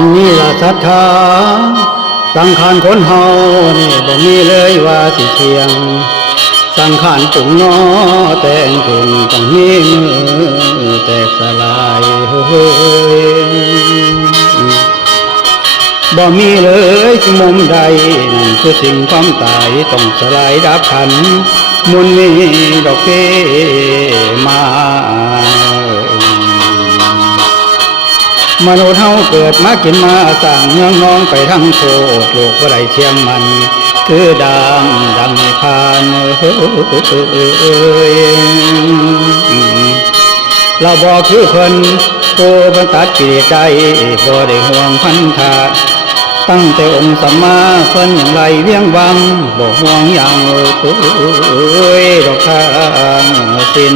อันนี้ละศรัทธาสังขารคนเฮานี่บ่มีเลยว่าสิเที่ยงสังขารตุงน้อแต่งถึงต้องมีมือแตกสลายเฮ้ยบ่มีเลยสิมุมใดนั่นคือสิ่งความตายต้องสลายดับขันมุนมีดอกเกมามนุษย์เฮาเกิดมากินมาสร้างเมืองน้องไปทั้งโคตรโลกบ่ได้เที่ยงมันคือดังไม่ผ่านเราบอกคือเพิ่นโกบันตัดกิเลสใจบ่ได้ห่วงพันธะตั้งแต่องค์สัมมาเพิ่นอย่างไรเวียงวังบ่ห่วงอย่างดอกทางสิ้น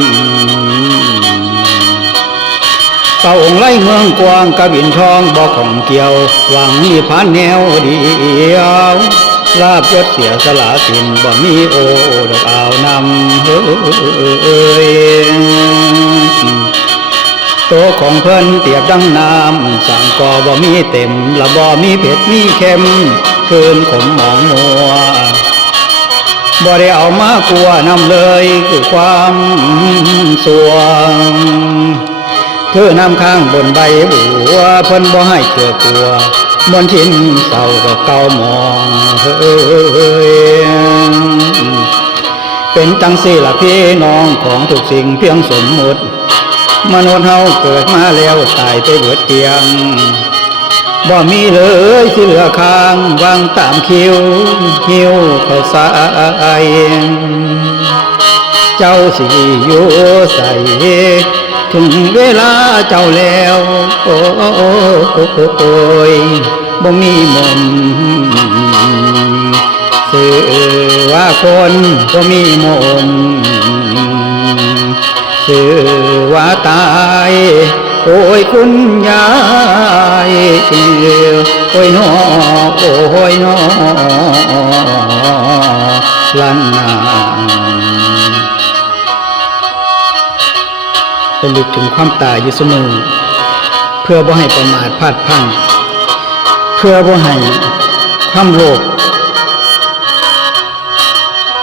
เป่าองค์ไล่เมืองกว้างกระบินทองบอกของเกี่ยวหวังมีผ่านแนวเดียวลาบยศเสียสละสินบ่มีโอดอกอาวนำโตของเพิ่นเปรียบดังน้ำสั่งก่อบ่มีเต็มละบ่มีเผ็ดมีเค็มคืนขมหมองมัวบ่ได้เอามากลัวนำเลยคือความสวงคือน้ำข้างบนใบบัวเพิ่นบ่ให้เกิดกลัวมนทินเศร้าดอกเก่ามองเป็นจังสี่ละพี่น้องของทุกสิ่งเพียงสมมุติมนุษย์เฮาเกิดมาแล้วตายไปเบิดเตียงบ่มีเลยที่เหลือค้างวางตามคิวหิวเข้าสายเจ้าสิอยู่ใส่ถึงเวลาเจ้าแล้วโอ้ยบ่มีมนสื่อว่าคนบ่มีมนสื่อว่าตายโอ้ยคุณยายโอ้ยน้อโอ้ยน้อลันนาระลึกถึงความตายอยู่เสมอเพื่อบ่ให้ประมาทพลาดพลั้งเพื่อบ่ให้ความโลภ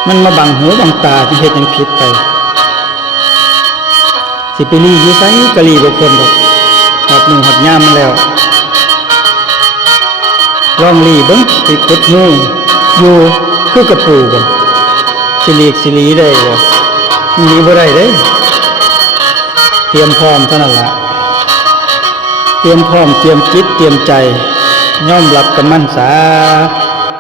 มันมาบังหูบังตาที่เฮ็ดจังผิดไปสิไปรีอยู่ไสก็รีบ่พ้นดอกหอดมือหอดยามมันแล้วลองรีเบิ่งสิขุดงูอยู่คือกระปูบ่สิลีกสิลีได้บ่มีบ่ได้เด้เตรียมพร้อมเท่านั้นละเตรียมพร้อมเตรียมจิตเตรียมใจยอมรับกับมันสา